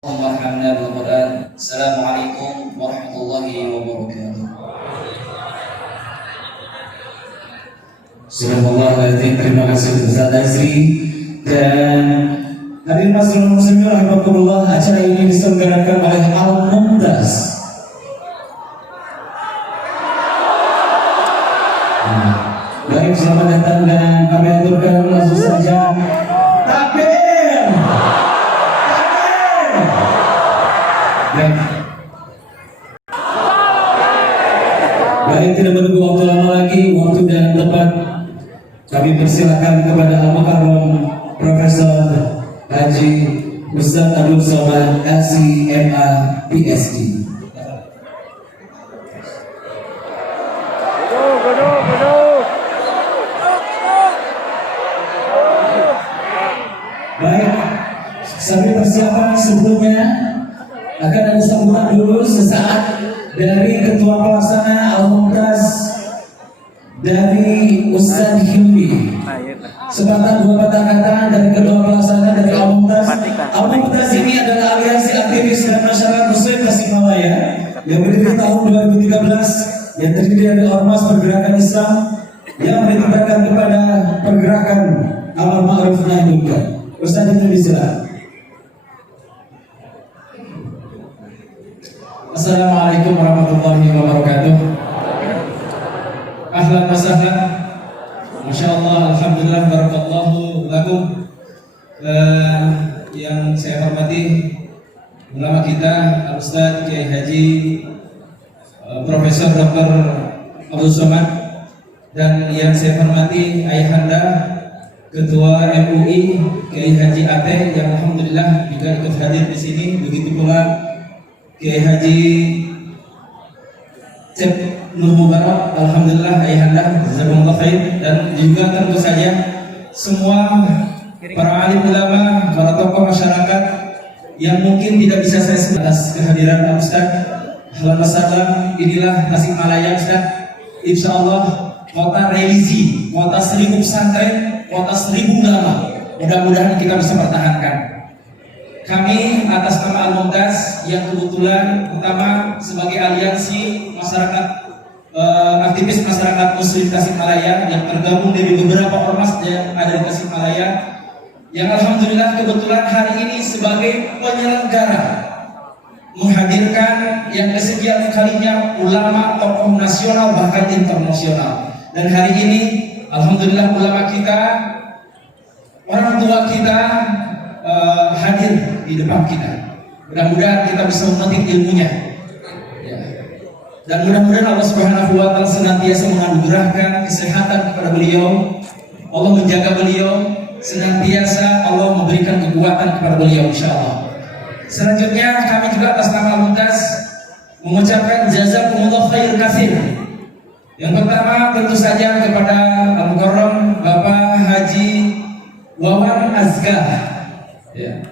Warahmatullahi wabarakatuh. Assalamualaikum warahmatullahi wabarakatuh. Bismillahirrahmanirrahim. Terima kasih Ustaz Azri dan hadirin muslimin rahimakumullah. Acara ini diselenggarakan oleh Al-Mumtaz. Baik, selamat datang dan kami aturkan langsung saja. Takbir! Baik, tidak menunggu waktu lama lagi, waktu dan tempat kami persilakan kepada Al-Mukarram Profesor Haji Ustaz Abdul Somad LCMA PhD. Baik, sambil persiapan sebelumnya akan ada sambutan dulu sesaat dari Ketua Pelaksana Al-Mumtaz dari Ustaz Hilmi. Sepatah dua patah kata dari Ketua Pelaksana dari Al-Mumtaz. Al-Mumtaz ini adalah aliansi aktivis dan masyarakat Muslim Tasikmalaya yang berdiri tahun 2013, yang terdiri dari ormas pergerakan Islam yang menitipkan kepada pergerakan amar ma'ruf nahi munkar. Ustaz Hilmi, silakan. Assalamualaikum warahmatullahi wabarakatuh. Ahlan wa sahlan. Masyaallah, alhamdulillah, barakallahu lakum. Yang saya hormati ulama kita, Al-Ustaz Kiai Haji Profesor Dr. Abdul Somad, dan yang saya hormati Ayahanda Ketua MUI Kiai Haji Ate yang alhamdulillah juga ikut hadir di sini. Begitu pula Kiai Haji Cep Nur Mubarak, alhamdulillah ayahanda, jazakumullah khair, dan juga tentu saja semua para alim ulama, para tokoh masyarakat yang mungkin tidak bisa saya sebut atas kehadiran Ustaz. Ahlan wa sahlan, inilah Tasikmalaya Ustaz. Insyaallah kota religi, kota 1000 pesantren, kota 1000 ulama. Mudah-mudahan kita bisa pertahankan. Kami atas nama Al-Mumtaz yang kebetulan pertama sebagai aliansi masyarakat aktivis masyarakat Muslim Tasikmalaya yang tergabung dari beberapa ormas yang ada di Tasikmalaya, yang alhamdulillah kebetulan hari ini sebagai penyelenggara menghadirkan yang kesekian kalinya ulama tokoh nasional bahkan internasional. Dan hari ini alhamdulillah ulama kita, orang tua kita hadir di depan kita. Mudah-mudahan kita bisa memetik ilmunya, ya. Dan mudah-mudahan Allah Subhanahu wa Ta'ala senantiasa menganugerahkan kesehatan kepada beliau, Allah menjaga beliau, senantiasa Allah memberikan kekuatan kepada beliau insyaallah. Selanjutnya kami juga atas nama Al-Mumtaz mengucapkan jazakumullah khair katsir. Yang pertama tentu saja kepada Al-Mukarram Bapak Haji Wawan Azkar, ya,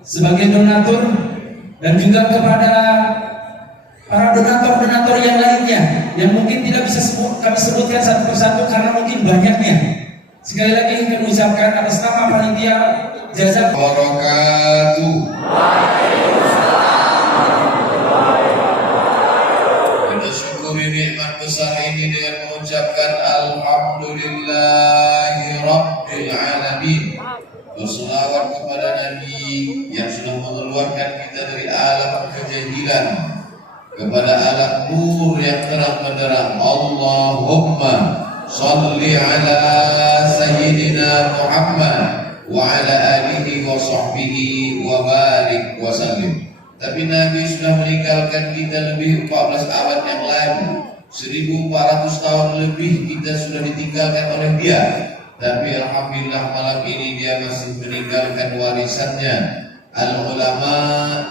sebagai donatur, dan juga kepada para donatur-donatur yang lainnya yang mungkin tidak bisa kami sebutkan satu persatu karena mungkin banyaknya. Sekali lagi kami ucapkan atas nama panitia jazakumullah wabarakatuh. Kita syukuri nikmat besar ini dengan mengucapkan alhamdulillahi rabbil alamin. Berselawat kepada Nabi yang sudah mengeluarkan kita dari alam kejahilan kepada alam nur yang terang benderang. Allahumma salli ala sayyidina Muhammad wa ala alihi wa sahbihi wa barik wa sallim. Tapi Nabi sudah meninggalkan kita lebih 14 abad yang lalu. 1400 tahun lebih kita sudah ditinggalkan oleh dia. Tapi alhamdulillah malam ini dia masih meninggalkan warisannya. Al-ulama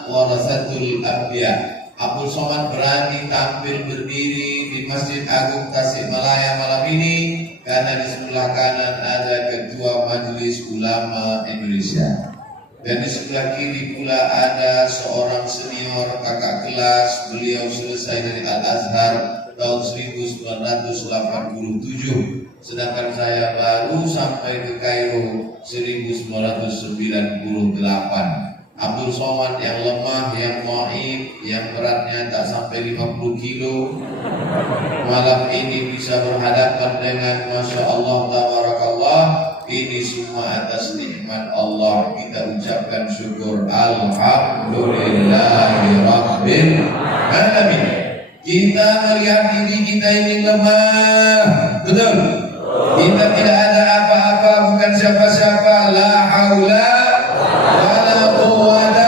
warasatul anbiya. Abdul Somad berani tampil berdiri di Masjid Agung Tasikmalaya malam ini karena di sebelah kanan ada Ketua Majelis Ulama Indonesia, dan di sebelah kiri pula ada seorang senior kakak kelas. Beliau selesai dari Al-Azhar tahun 1987, sedangkan saya baru sampai ke Kairo 1998. Abdul Somad yang lemah, yang dhaif, yang beratnya tak sampai 50 kilo, malam ini bisa berhadapan dengan Masya Allah Tabarakallah. Ini semua atas nikmat Allah. Kita ucapkan syukur Alhamdulillahirabbil alamin. Kita melihat diri kita ini lemah, betul? Kita tidak ada apa-apa, bukan siapa-siapa. La haula wala quwwata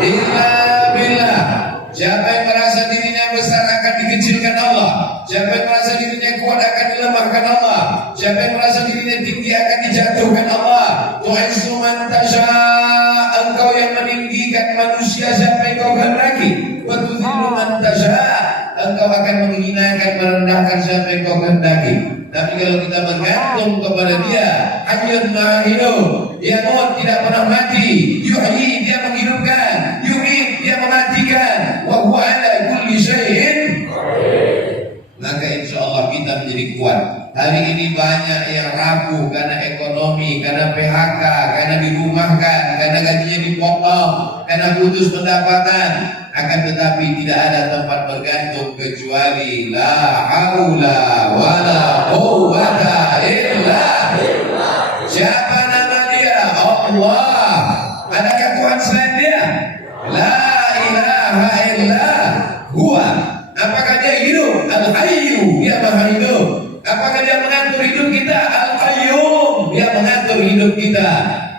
illa billah. Siapa yang merasa dirinya besar akan dikecilkan Allah. Siapa yang merasa dirinya kuat akan dilemahkan Allah. Siapa yang merasa dirinya tinggi akan dijatuhkan Allah. Tu'izzu man tasha, engkau yang meninggikan manusia siapa yang kau kehendaki. Wa tudhillu man tasha, engkau akan menghinakan, merendahkan siapa yang kau kehendaki. Tapi kalau kita bergantung kepada Dia, hayyun la hidup, Dia maut tidak pernah mati, yuhyi Dia menghidupkan, yumiit Dia mematikan, wa huwa ala kulli syai'in, maka insya Allah kita menjadi kuat. Hari ini banyak yang rapuh karena ekonomi, karena PHK, karena dirumahkan, karena gajinya dipotong, karena putus pendapatan. Akan tetapi tidak ada tempat bergantung kecuali la haula wala quwwata illa billah. Siapa nama Dia? Allah. Adakah Tuhan selain Dia? La ilaha illa huwa. Apakah Dia hidup? Al-Hayyu, Dia maha hidup. Apakah Dia mengatur hidup kita? Al-Qayyum, Dia mengatur hidup kita.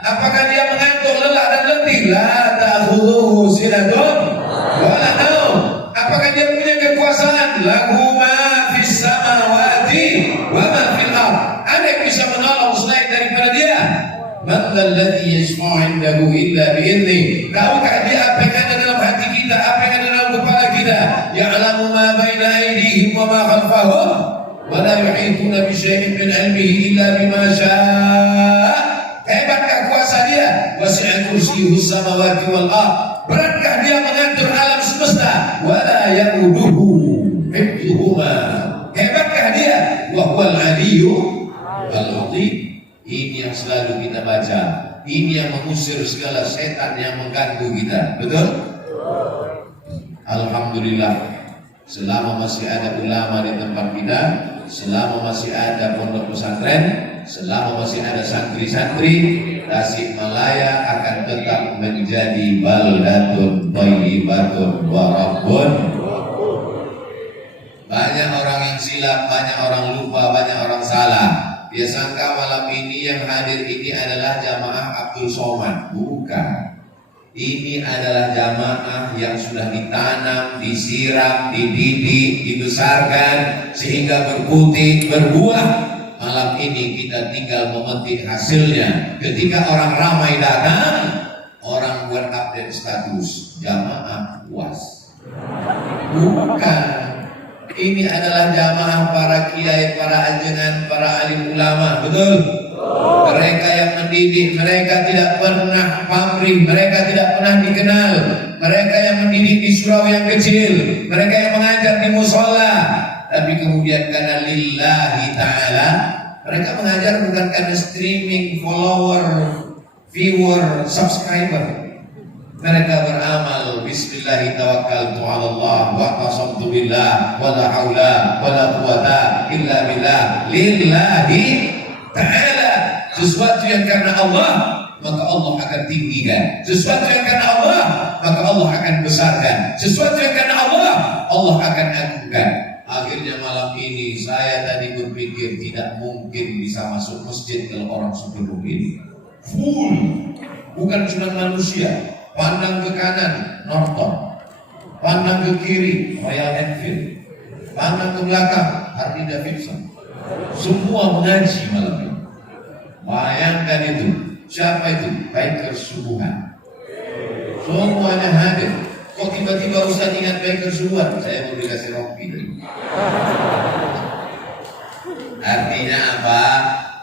Apakah Dia mengatur lelah dan letih? La ta'khudhuhu sinatun wala naum. Apakah Dia punya kekuasaan? Lahu ma fis samawati wa ma fil ardh. Ada yang bisa menolong selain daripada Dia? Man dzalladzi yashfa'u 'indahu illa bi'idznih. Tahukah Dia apa yang ada dalam hati kita, apa yang ada dalam kepala kita? Ya'lamu ma baina aydihim wa ma khalfahum wa la yuhituna bi syai'in min 'ilmihi illa bima syaa'. Hebatkah kuasa Dia? Wasi'a kursiyyuhus samawati wal ardh. Beratkah Dia mengatur alam semesta? Wala yaquduhu hifdzuhuma. Hebatkah Dia? Wa huwal 'aliyyu al-'azim. Ini yang selalu kita baca. Ini yang mengusir segala setan yang mengganggu kita. Betul? Alhamdulillah. Selama masih ada ulama di tempat kita, selama masih ada pondok pesantren, selama masih ada santri-santri, Tasikmalaya akan tetap menjadi baldatun thayyibatun wa rabbun. Banyak orang yang silap, banyak orang lupa, banyak orang salah. Dia sangka malam ini yang hadir ini adalah jamaah Abdul Somad. Bukan. Ini adalah jamaah yang sudah ditanam, disiram, dididik, dibesarkan sehingga berputih, berbuah. Malam ini kita tinggal memetik hasilnya. Ketika orang ramai datang, orang buat update status jamaah puas. Bukan. Ini adalah jamaah para kiai, para ajengan, para alim ulama. Betul? Mereka yang mendidik, mereka tidak pernah pamrih, mereka tidak pernah dikenal. Mereka yang mendidik di surau yang kecil, mereka yang mengajar di musola. Tapi kemudian karena lillahi ta'ala, mereka mengajar bukan karena streaming, follower, viewer, subscriber. Mereka beramal bismillahi tawakkaltu 'ala Allah wa qasamtu billah wa la haula wa la quwwata illa billah lillahi ta'ala. Sesuatu yang karena Allah, maka Allah akan tinggikan. Sesuatu yang karena Allah, maka Allah akan besarkan. Sesuatu yang karena Allah, Allah akan agungkan. Akhirnya malam ini saya tadi berpikir tidak mungkin bisa masuk masjid kalau orang sepenuh ini. Full. Bukan cuma manusia. Pandang ke kanan, Norton. Pandang ke kiri, Royal Enfield. Pandang ke belakang, Harley Davidson. Semua mengaji malam ini. Bayangkan itu. Siapa itu? Bikers subuhan. Semuanya hadir. Kok tiba-tiba Ustaz ingat bikers subuhan? Saya mau dikasih rompi tadi. Artinya apa?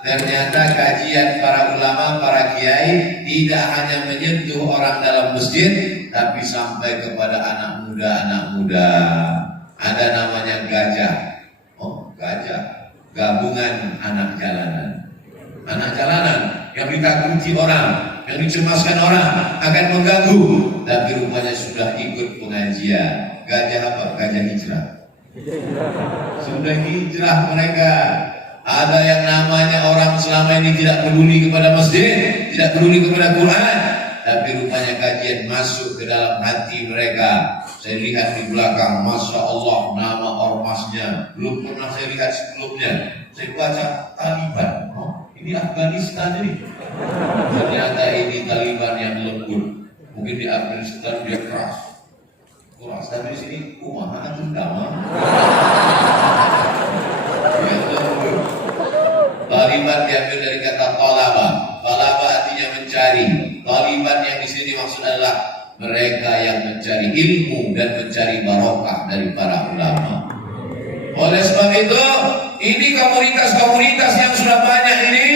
Ternyata kajian para ulama, para kiai tidak hanya menyentuh orang dalam masjid, tapi sampai kepada anak muda. Ada namanya gajah. Oh, gajah. Gabungan anak jalanan. Anak jalanan yang ditakuti orang. yang dicemaskan orang, akan mengganggu. Tapi rupanya sudah ikut pengajian. Gajah apa? Gajah hijrah. Sudah hijrah mereka. Ada yang namanya orang selama ini tidak peduli kepada masjid, tidak peduli kepada Quran, tapi rupanya kajian masuk ke dalam hati mereka. Saya lihat di belakang, Masya Allah, nama ormasnya belum pernah saya lihat sebelumnya. Saya baca Taliban. Oh, ini Afghanistan ini. Ternyata ini Taliban yang lembut. Mungkin di Afghanistan dia keras. Tapi di sini kumaha itu damai. Taliban diambil dari kata talaba. Talaba artinya mencari. Taliban yang di sini maksud adalah mereka yang mencari ilmu dan mencari barokah dari para ulama. Oleh sebab itu, ini komunitas-komunitas yang sudah banyak ini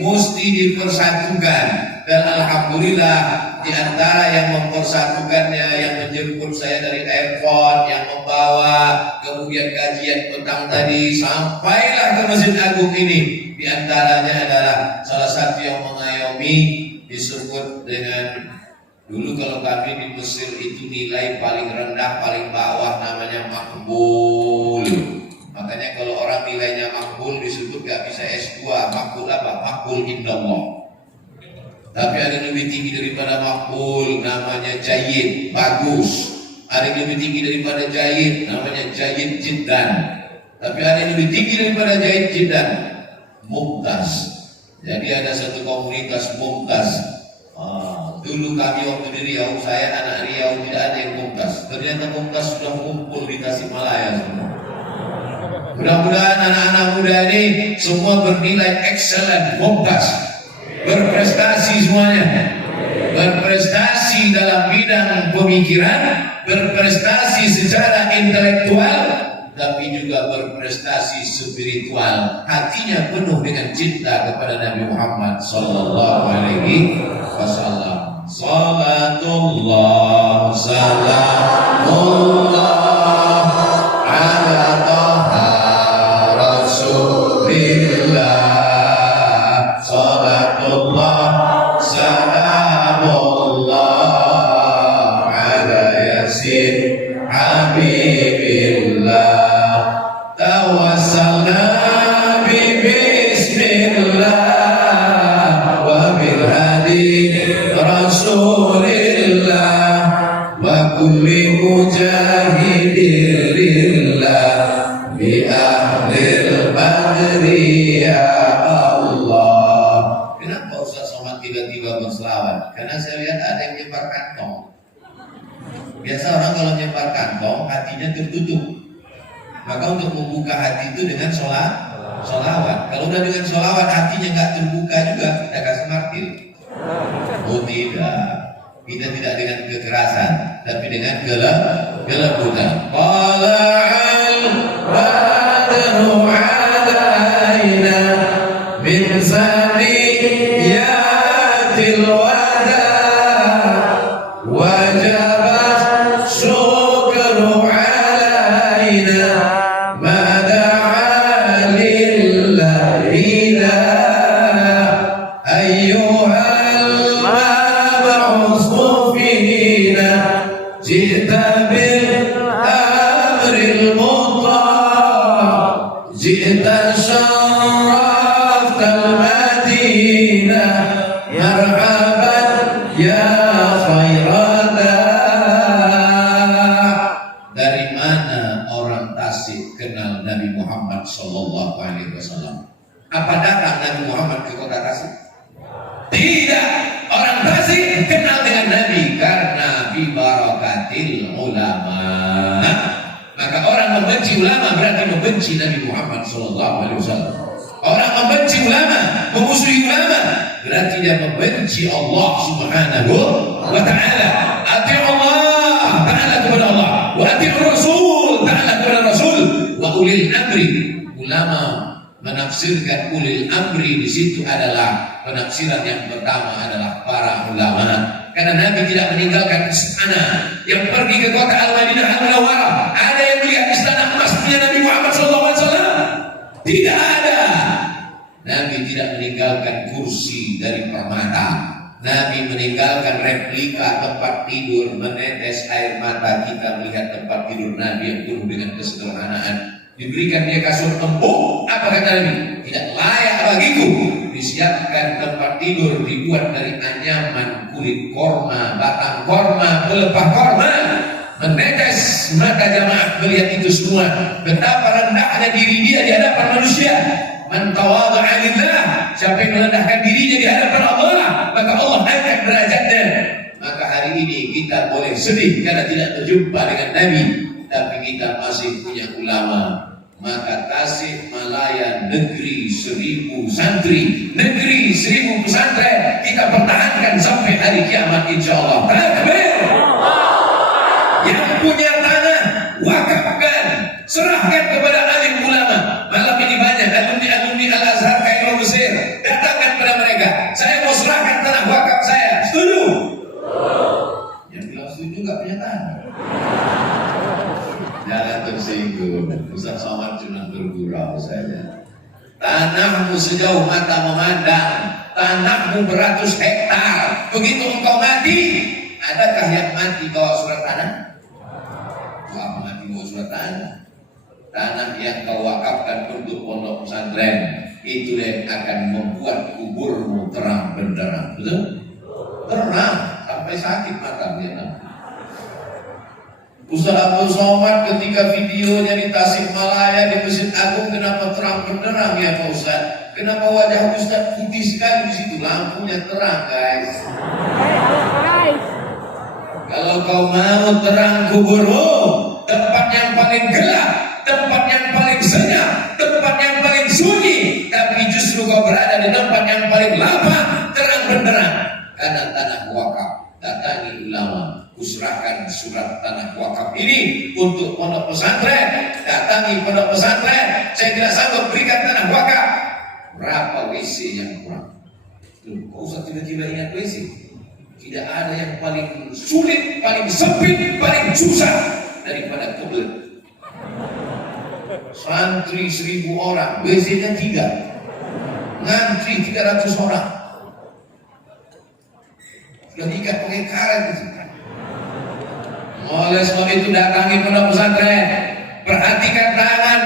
mesti dipersatukan. Dan alhamdulillah di antara yang mempersatukannya, yang menjemput saya dari airport, yang membawa kemudian kajian petang tadi sampailah ke Masjid Agung ini, di antaranya adalah salah satu yang mengayomi disebut dengan, dulu kalau kami di Mesir itu nilai paling rendah, paling bawah namanya makbul. Makanya kalau orang nilainya makbul disebut gak bisa S2. Makbul apa? Makbul indallah. Tapi ada yang lebih tinggi daripada makbul, namanya jayyid, bagus. Ada yang lebih tinggi daripada jayyid, namanya jayyid jiddan. Tapi ada yang lebih tinggi daripada jayyid jiddan, mumtaz. Jadi ada satu komunitas mumtaz. Dulu kami waktu di Riau, saya anak Riau, tidak ada yang mumtaz. Ternyata mumtaz sudah kumpul di Tasikmalaya semua. Mudah-mudahan anak-anak muda ini semua bernilai excellent, mumtaz, berprestasi semuanya, berprestasi dalam bidang pemikiran, berprestasi secara intelektual, tapi juga berprestasi spiritual. Hatinya penuh dengan cinta kepada Nabi Muhammad sallallahu alaihi wasallam. Salatullah salamullah ala taha rasulillah. Salatullah salamullah ala yasin habibillah. Tawassalna bi bismillah wa bil hadi rasulillah wa kulli mujahidin lillah bi ahlil badri ya Allah. Kenapa Ustaz Somad tiba-tiba berselawat? Karena saya lihat ada yang nyebar kantong. Biasa orang kalau nyebar kantong hatinya tertutup. Maka untuk membuka hati itu dengan sholawat. Kalau udah dengan sholawat hatinya nggak terbuka juga, kita kasih martil. Oh tidak, kita tidak dengan kekerasan, tapi dengan kelembutan. Qala'al badru alaina min saniyatil wada wajaba syukru alaina ma da'a lillahi ayyuhal mab'usu fina jita bil amril muta' jita syaraftal madinah marhaban ya khairata. Dari mana orang Tasik kenal Nabi Muhammad sallallahu alaihi wasallam? Apa datang Nabi Muhammad ke kota Tasik? Tidak, orang Tasik kenal dengan Nabi karena bi barakatil ulama. Maka orang membenci ulama berarti membenci Nabi Muhammad sallallahu alaihi wasallam. Orang membenci ulama, memusuhi ulama, berarti dia membenci Allah Subhanahu wa taala. Ati' Allah, taala kepada Allah, wa ati' Rasul, taala kepada Rasul, wa ulil amri. Ulama menafsirkan ulil amri di situ adalah penafsiran yang pertama adalah para ulama. Karena Nabi tidak meninggalkan istana yang pergi ke kota Al-Madinah Al-Munawwarah. Ada yang melihat istana emasnya Nabi Muhammad SAW? Tidak ada. Nabi tidak meninggalkan kursi dari permata. Nabi meninggalkan replika tempat tidur, menetes air mata kita melihat tempat tidur Nabi yang penuh dengan kesederhanaan. Diberikan dia kasur empuk, apa kata Nabi? Tidak layak bagiku. Disiapkan tempat tidur dibuat dari anyaman, kulit korma, batang korma, pelepah korma. Menetes mata jamaah melihat itu semua. Betapa rendahnya diri dia di hadapan manusia. Man tawadha'a lillah, siapa yang merendahkan dirinya di hadapan Allah, maka Allah angkat derajatnya. Maka hari ini kita boleh sedih karena tidak berjumpa dengan Nabi, tapi kita masih punya ulama. Maka Tasikmalaya, negeri 1000 santri, negeri 1000 pesantren, kita pertahankan sampai hari kiamat insyaallah. Takbir. Yang punya tanah wakafkan, serahkan kepada alim ulama. Malam ini banyak alumni Al-Azhar Kairo Mesir, datangkan pada mereka, saya mau serahkan tanah wakaf saya. Setuju? Yang bilang setuju gak punya tanah. Jangan tersinggung. Ustaz Somad cuma bergurau saja. Tanahmu sejauh mata memandang, tanahmu beratus hektar. Begitu engkau mati, adakah yang mati bawa surat tanah? Gak mati bawa surat tanah. Tanah yang kau wakafkan untuk pondok pesantren, itu yang akan membuat kuburmu terang benderang. Betul? Terang sampai sakit mata dia nanti. Ustaz Abdul Somad ketika videonya di Tasikmalaya di Masjid Agung, kenapa terang benderang ya Pak Ustaz? Kenapa wajah Ustaz putih sekali di situ? Lampunya terang, guys. Kalau kau mau terang kuburmu, tempat yang paling gelap, tempat yang paling senyap, tempat yang paling sunyi, tapi justru kau berada di tempat yang paling lapang, terang benderang. Karena tanah wakaf. Datangi ulama, usrahkan surat tanah wakaf ini untuk pondok pesantren. Datangi pondok pesantren, saya tidak sanggup berikan tanah wakaf. Berapa WC yang kurang? Kok usah tiba-tiba ingat WC? Tidak ada yang paling sulit, paling sempit, paling susah daripada kebelet. Santri 1000 orang, WC-nya 3, ngantri 300 orang. Sudah diikat pakai karet itu. Oleh sebab itu datangi pondok pesantren, perhatikan tangan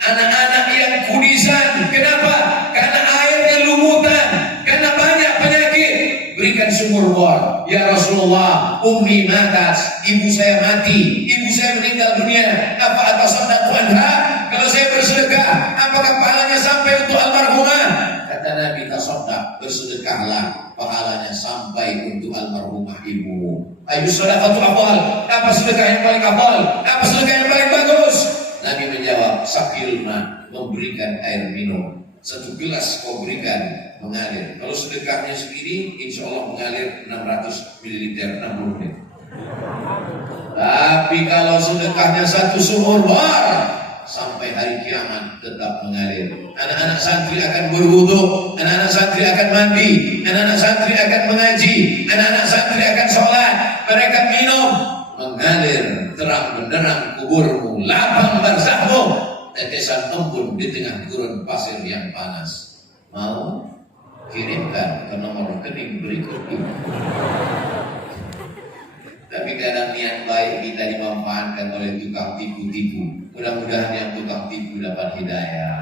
anak-anak yang kudisan. Kenapa? Karena airnya lumutan, karena banyak penyakit. Berikan sumur bor. Ya Rasulullah, ummi matat, ibu saya mati, ibu saya meninggal dunia. Apa atasadaqu anha? Kalau saya bersedekah, apakah pahalanya sampai untuk almarhumah? Kata Nabi, tasaddaq, bersedekahlah, pahalanya sampai untuk almarhumah ibumu. Ayo sedekah itu afdal. Apa sedekah yang paling afdal? Apa sedekah yang paling bagus? Nabi menjawab, sakil ma, memberikan air minum. 1 gelas kau berikan, mengalir. Kalau sedekahnya segini, insya Allah mengalir 600 ml 60 menit. Tapi kalau sedekahnya 1 sumur bor, sampai hari kiamat tetap mengalir. Anak-anak santri akan berwudu, anak-anak santri akan mandi, anak-anak santri akan mengaji, anak-anak santri akan sholat. Mereka minum, mengalir terang benderang kuburmu, lapang barzahmu, tetesan embun di tengah gurun pasir yang panas. Mau? Kirimkan ke nomor rekening berikut ini. Tapi kadang niat baik kita dimanfaatkan oleh tukang tipu-tipu. Mudah-mudahan yang tukang tipu dapat hidayah.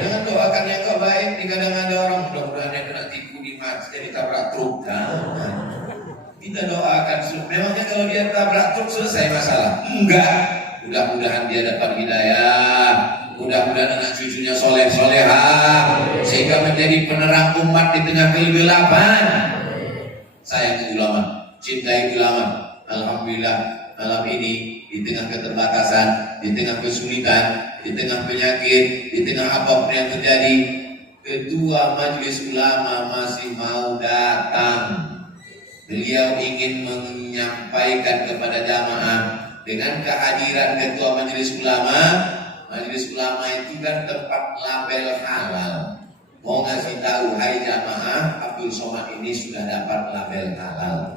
Jangan doakan yang gak baik. Kadang ada orang mudah-mudahan yang kena tipu ditabrak truk. Jangan. Kita doakan. Memangnya kalau dia tabrak truk selesai masalah? Enggak. Mudah-mudahan dia dapat hidayah. Mudah-mudahan anak cucunya soleh-solehah, sehingga menjadi penerang umat di tengah kegelapan. Sayang ulama, cintai ulama. Alhamdulillah malam ini di tengah keterbatasan, di tengah kesulitan, di tengah penyakit, di tengah apapun yang terjadi, Ketua Majelis Ulama masih mau datang. Beliau ingin menyampaikan kepada jamaah, dengan kehadiran Ketua Majelis Ulama. Majelis Ulama itu kan tempat label halal. Mau ngasih tahu, hai jamaah, Abdul Somad ini sudah dapat label halal.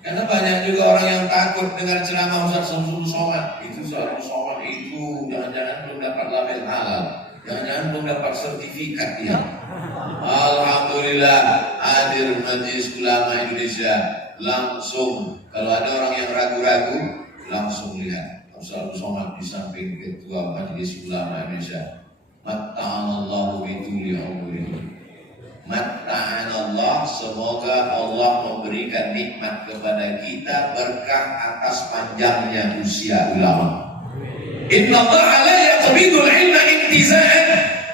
Karena banyak juga orang yang takut dengan ceramah Ustaz Abdul Somad. Itu Abdul Somad itu jangan-jangan belum dapat label halal, jangan-jangan belum dapat sertifikat dia. Alhamdulillah hadir Majelis Ulama Indonesia. Langsung kalau ada orang yang ragu-ragu langsung lihat Ustaz Somad di samping Ketua Majelis Ulama Indonesia. Matta'anallahu bituli umrihi. Matta'anallah, semoga Allah memberikan nikmat kepada kita berkah atas panjangnya usia ulama. Inna Allah la yaqbidul ilma intiza'an.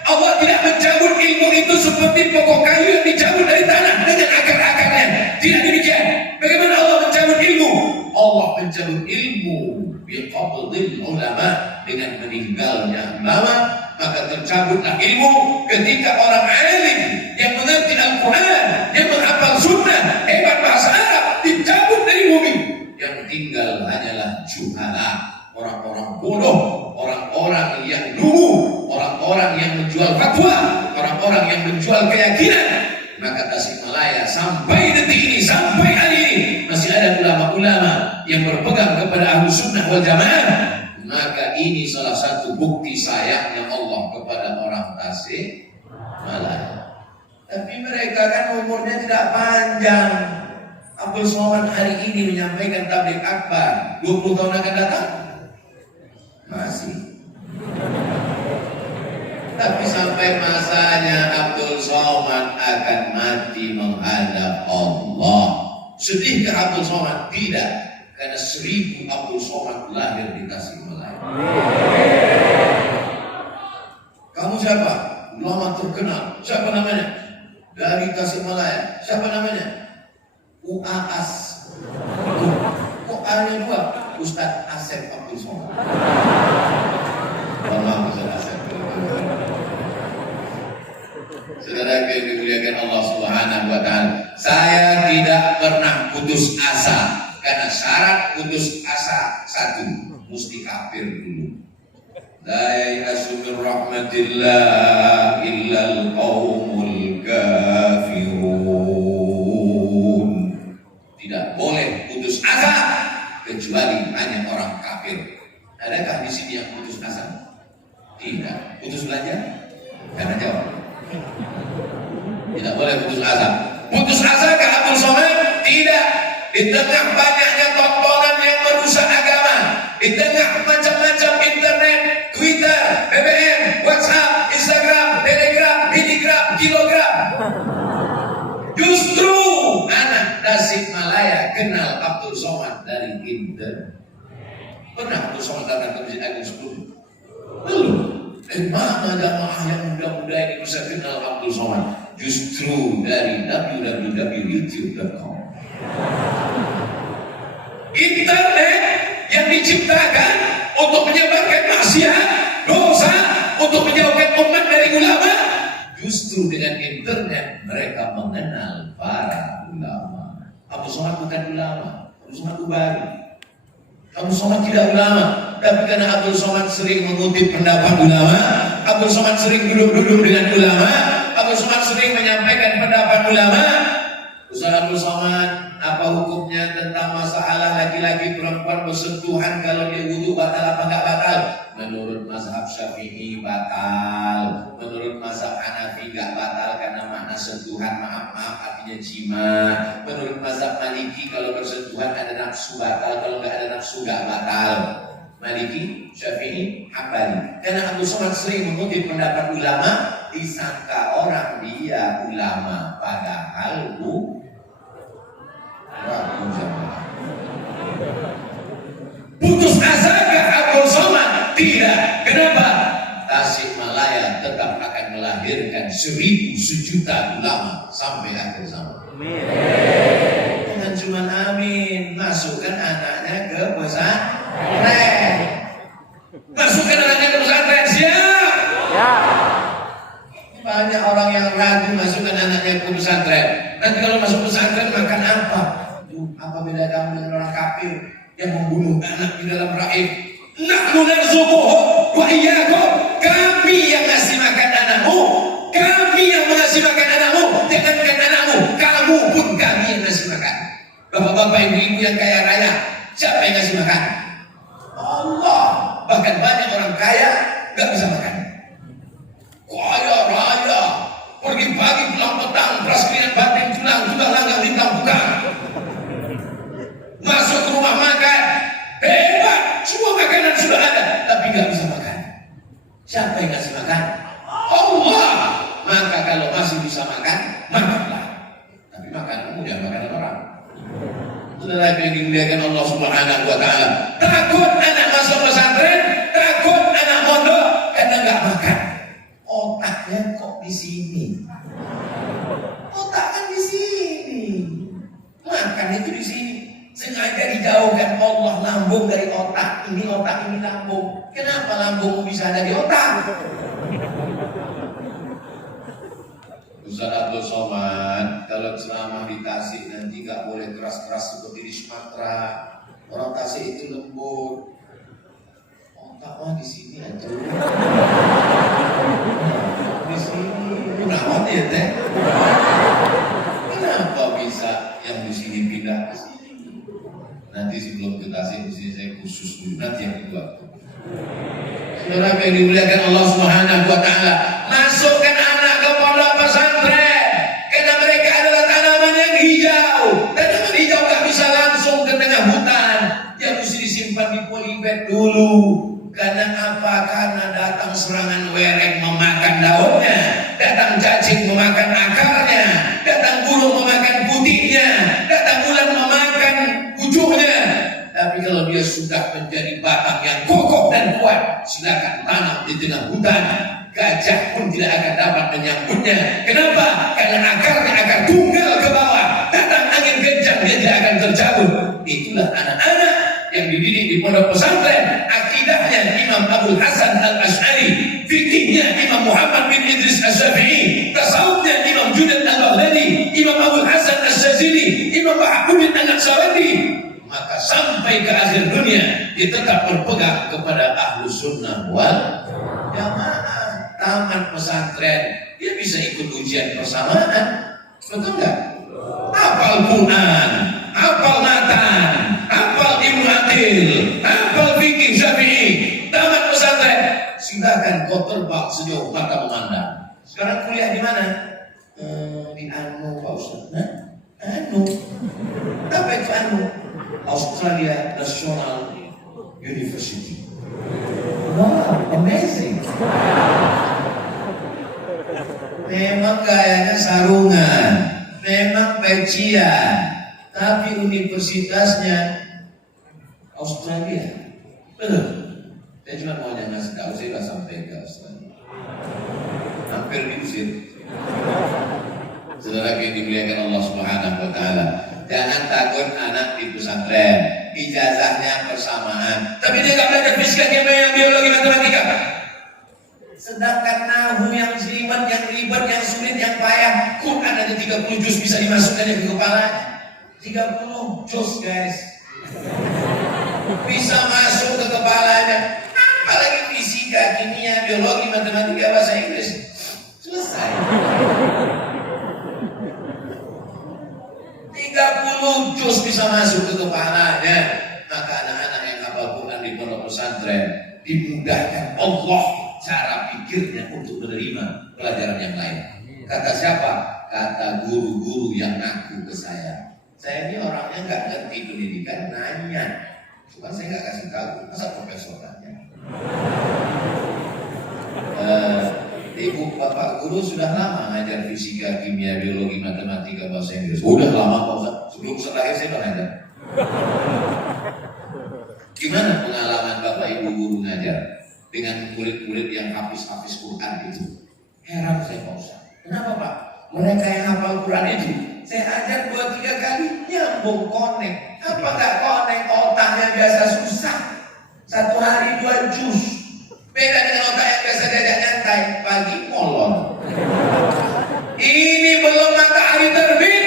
Allah tidak mencabut ilmu itu seperti pokok kayu yang dicabut dari tanah dengan akar-akarnya. Tidak demikian. Bagaimana Allah mencabut ilmu? Allah mencabut ilmu biqabdil ulama, dengan meninggalnya ulama, maka tercabutlah ilmu. Ketika orang alim yang mengerti Al-Quran, yang menghafal sunnah, hebat bahasa Arab, dicabut dari bumi. Yang tinggal hanyalah juhala, orang-orang bodoh, orang-orang yang lugu, orang-orang yang menjual fatwa, orang-orang yang menjual keyakinan. Maka Tasikmalaya sampai detik ini, sampai hari ini masih ada ulama-ulama yang berpegang kepada Ahlus Sunnah wal Jamaah. Maka ini salah satu bukti sayangnya Allah kepada orang Tasikmalaya. Tapi mereka kan umurnya tidak panjang. Abdul Somad hari ini menyampaikan tabligh akbar, 20 tahun akan datang masih. Tapi sampai masanya Abdul Somad akan mati menghadap Allah. Sedihkah Abdul Somad? Tidak, karena 1000 Abdul Somad lahir di Tasikmalaya. Kamu siapa? Ulama terkenal. Siapa namanya? Dari Tasikmalaya. Siapa namanya? UAS. Kok A-nya 2? Ustaz Asep Abdul Somad. Allah Ustaz Asep. Saudara yang dimuliakan Allah Subhanahu wa taala, saya tidak pernah putus asa, karena syarat putus asa satu, mesti kafir dulu. La ya'asu min rahmatillah illal qaumul kafirun. Tidak boleh putus asa kecuali hanya orang kafir. Adakah di sini yang putus asa? Tidak. Putus belajar? Karena jawab. Tidak boleh putus asa. Putus asa ke Abdul Somad? Tidak. Di tengah banyaknya tontonan yang merusak agama, di tengah macam-macam internet, Twitter, BBM, WhatsApp, Instagram, Telegram, Miligram, Kilogram, justru anak Tasikmalaya kenal Abdul Somad dari internet. Pernah Abdul Somad datang ke Masjid Agung sebelumnya? Belum. Mana jamaah yang muda-muda ini bisa kenal Abdul Somad? Justru dari www.youtube.com. Internet yang diciptakan untuk menyebarkan maksiat, dosa, untuk menjauhkan umat dari ulama. Justru dengan internet mereka mengenal para ulama. Abdul Somad bukan ulama, Abdul Somad itu baru. Abdul Somad tidak ulama, tapi karena Abdul Somad sering mengutip pendapat ulama, Abdul Somad sering duduk-duduk dengan ulama, Abdul Somad sering menyampaikan pendapat ulama. Ustaz Abdul Somad, apa hukumnya tentang masalah laki-laki perempuan bersentuhan kalau dia wudu batal apa enggak batal? Menurut mazhab Syafi'i batal, menurut mazhab Hanafi enggak batal karena makna sentuhan maaf artinya jima. Menurut mazhab Maliki kalau bersentuhan ada nafsu batal, kalau enggak ada nafsu enggak batal. Maliki, Syafi'i, Hambali. Karena Abdul Somad sering mengutip pendapat ulama, disangka orang dia ulama, padahal putus asa ke Abdul Somad? Tidak. Kenapa? Tasikmalaya tetap akan melahirkan 1000 sejuta ulama sampai akhir zaman. Jangan cuma amin, masukkan anaknya ke pesantren. Masukkan anaknya ke pesantren, siap? Ya. Banyak orang yang ragu masukkan anaknya ke pesantren. Nanti kalau masuk pesantren makan apa? Apa beda kamu dengan orang kafir yang membunuh anak di dalam rahim? Nahnu narzuquhum wa iyyakum. Kami yang ngasih makan anakmu, kami yang mengasih makan anakmu. Jangankan anakmu, kamu pun kami yang ngasih makan. Bapak-bapak, ibu-ibu yang kaya raya, siapa yang ngasih makan? Allah. Bahkan banyak orang kaya nggak bisa makan. Kaya raya, Pergi pagi pulang petang, beras keringat batin tulang, tulang langgang lintang bukan. Masuk ke rumah makan, hebat, semua makanan sudah ada, tapi nggak bisa makan. Siapa yang ngasih makan? Allah. Maka kalau masih bisa makan, makanlah. Tapi makanmu jangan makanan orang. Saudara yang dimuliakan Allah Subhanahu wa taala. Takut anak masuk pesantren, takut anak mondok karena nggak makan. Otaknya kok di sini? Otak kan di sini. Makan itu di sini. Sengaja dijauhkan Allah lambung dari otak. Ini otak, ini lambung. Kenapa lambungmu bisa ada di otak? Ustaz Abdul Somad, kalau ceramah di Tasik nanti nggak boleh keras-keras seperti di Sumatera. Orang Tasik itu lembut. Otak mah di sini aja. Di sini. Kenapa ya teh? Kenapa bisa yang di sini pindah ke sini? Nanti sebelum ke Tasik mesti saya khusus dulu. Nanti yang kedua. Saudara yang dimuliakan Allah Subhanahu wa taala, masukkan anak ke pondok pesantren karena mereka adalah tanaman yang hijau. Tanaman hijau gak bisa langsung ke tengah hutan, dia mesti disimpan di polybag dulu. Karena apa? Karena datang serangan wereng memakan daunnya, datang cacing memakan akarnya, datang burung memakan putihnya, datang ular memakan ujungnya. Tapi kalau dia sudah menjadi batang yang kokoh dan kuat, silakan tanam di tengah hutan. Gajah pun tidak akan dapat menyambutnya. Kenapa? Karena akarnya akan tunggal ke bawah. Datang angin kencang, dia tidak akan tercabut. Itulah anak-anak yang dididik di pondok pesantren. Akidahnya Imam Abdul Hasan Al-Ash'ari, fikihnya Imam Muhammad bin Idris Asy-Syafi'i, tasawufnya Imam Junaid Al-Baghdadi, Imam Abdul Hasan Asy-Syazili, Imam Bahakuddin An-Naqsyabandi. Maka sampai ke akhir dunia dia tetap berpegang kepada Ahlus Sunnah wal Jamaah. Taman pesantren dia bisa ikut ujian persamaan, betul nggak? Hafal Quran, hafal Matan, hafal Ibnu Aqil, hafal fikih Syafi'i. Taman pesantren, silakan kau terbang sejauh mata memandang. Sekarang kuliah di mana? Di Anu, Pak Ustaz. Anu. Apa itu Anu? Australia National University. Wow, amazing. Memang gayanya sarungan, memang pecian, tapi universitasnya Australia. Betul. Saya cuma mau ngasih tahu, saya nggak sampai ke Australia. Hampir diusir. Saudara yang dimuliakan Allah Subhanahu wa taala. Jangan takut anak di pesantren, ijazahnya persamaan. Tapi dia nggak belajar fisika, kimia, biologi, matematika. Sedangkan nahu yang jelimet, yang ribet, yang sulit, yang payah, Quran ada 30 juz bisa dimasukkannya ke kepalanya. 30 juz guys, bisa masuk ke kepalanya. Apalagi fisika, kimia, biologi, matematika, bahasa Inggris, selesai. 30 juz bisa masuk ke kepalanya. Maka anak-anak yang hafal Quran di pondok pesantren dimudahkan Allah cara pikirnya untuk menerima pelajaran yang lain. Kata siapa? Kata guru-guru yang ngaku ke saya. Saya ini orangnya nggak ngerti pendidikan, nanya. Cuma saya nggak kasih tahu. Masa profesor nanya? Ibu bapak guru sudah lama ngajar fisika, kimia, biologi, matematika, bahasa Inggris. Udah lama Pak Ustaz. Sebelum selesai saya pernah ngajar. Gimana pengalaman bapak ibu guru ngajar dengan murid-murid yang habis Quran itu? Heran saya Pak Ustaz. Kenapa Pak? Mereka yang hafal Quran itu saya ajar 2-3 kali nyambung konek. Apa nggak konek? Otaknya biasa susah. 1 hari 2 juz. Beda dengan otak yang biasa diajak nyantai, pagi molor. Ini belum matahari terbit,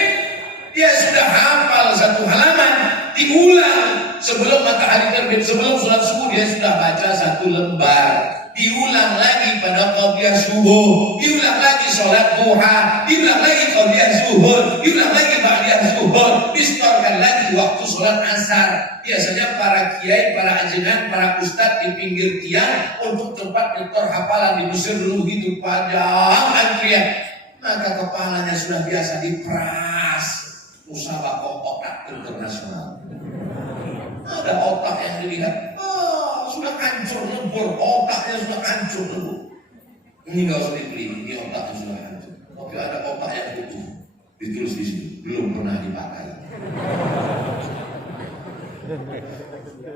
dia sudah hafal 1 halaman, diulang sebelum matahari terbit, sebelum sholat subuh dia sudah baca 1 lembar, diulang lagi pada qabliyah subuh, diulang lagi sholat duha, diulang lagi qabliyah zuhur, diulang lagi ba'diyah zuhur, distorkan lagi waktu sholat asar. Biasanya para kiai, para ajengan, para ustadz di pinggir tiang untuk tempat nyetor hafalan di Mesir dulu gitu panjang antrian. maka kepalanya sudah biasa diperas musabaqah otak internasional. Ada otak yang dilihat, sudah hancur lebur, otaknya sudah hancur lebur. Ini nggak usah dibeli, ini otaknya sudah hancur. Tapi ada otak yang utuh, ditulis di sini, belum pernah dipakai.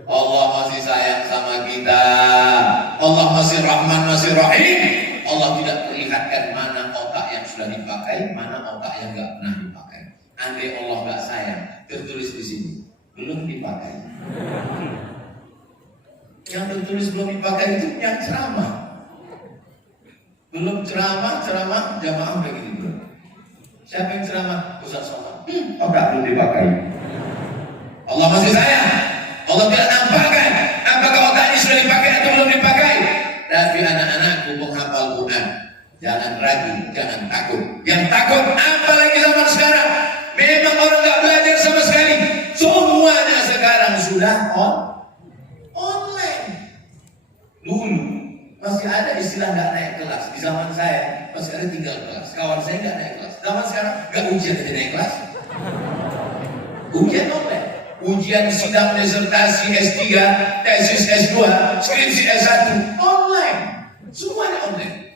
Allah masih sayang sama kita. Allah masih Rahman, masih Rahim. Allah tidak perlihatkan mana otak yang sudah dipakai, mana otak yang nggak pernah dipakai. Andai Allah nggak sayang, tertulis di sini, belum dipakai. Yang tertulis belum dipakai itu yang ceramah. Belum ceramah jamaah begini belum. Siapa yang ceramah? Ustaz Somad. Otak belum dipakai. Allah masih sayang. Allah tidak nampakkan apakah otak ini sudah dipakai atau belum dipakai. Tapi anak-anakku penghafal Quran, jangan ragu, jangan takut. Yang takut apalagi zaman sekarang. Memang orang nggak belajar sama sekali. Semuanya sekarang sudah online. Dulu masih ada istilah nggak naik kelas. Di zaman saya masih ada tinggal kelas. Kawan saya nggak naik kelas. Zaman sekarang nggak ujian aja naik kelas. Ujian online. Ujian sidang disertasi S3, tesis S2, skripsi S1 online. Semuanya online.